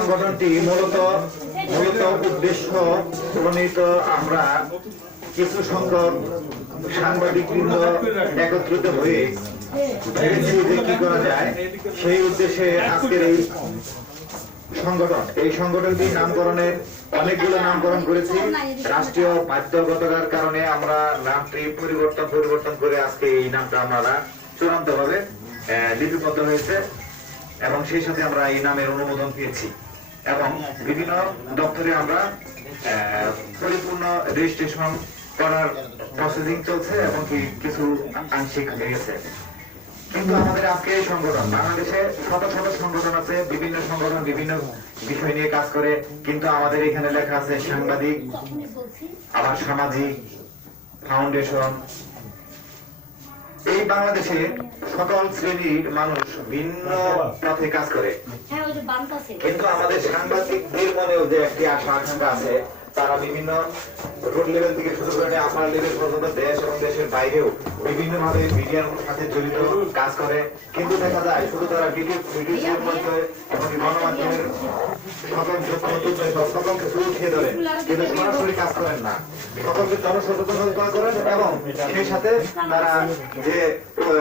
সংগঠনটি মূলত উদ্দেশ্য প্রণীত আমরা কিছু সংখ্যক সাংবাদিক বৃন্দ একত্রিত হয়ে ভেবেছি যে কি করা যায়, সেই উদ্দেশ্যে আজকের এই সংগঠনটির নামকরণের অনেকগুলো নামকরণ করেছি। রাষ্ট্রীয় বাধ্যবাধকতার কারণে আমরা নামটি পরিবর্তন করে আজকে এই নামটা আমরা চূড়ান্ত ভাবে লিপিবদ্ধ হয়েছে এবং সেই সাথে আমরা এই নামের অনুমোদন পেয়েছি এবং বিভিন্ন দপ্তরে আমরা পরিপূর্ণ রেজিস্ট্রেশন করার প্রসেসিং চলছে এবং কিছু আংশিক হয়ে গেছে। কিন্তু আমাদের আজকে এই সংগঠন, বাংলাদেশে শত শত সংগঠন আছে, বিভিন্ন সংগঠন বিভিন্ন বিষয় নিয়ে কাজ করে, কিন্তু আমাদের এখানে লেখা আছে সাংবাদিক, আবার সামাজিক, ফাউন্ডেশন। এই বাংলাদেশে সকল শ্রেণীর মানুষ ভিন্ন পথে কাজ করে, কিন্তু আমাদের সাংবাদিকদের মনেও যে একটি আশা আকাঙ্ক্ষা আছে, তারা বিভিন্ন রোড লেভেল থেকে শুরু করে আপার লেভেল পর্যন্ত দেশ এবং দেশের বাইরেও বিভিন্ন ভাবে মিডিয়ার সাথে জড়িত কাজ করে। কিন্তু দেখা যায় শুধু তারা ব্রিটিশের মধ্যে এবং গণমাধ্যমের সকল কিছু উঠিয়ে ধরেন, কিন্তু সরাসরি কাজ করেন না, সকলকে জনসচেতন করেন এবং সেই সাথে তারা যে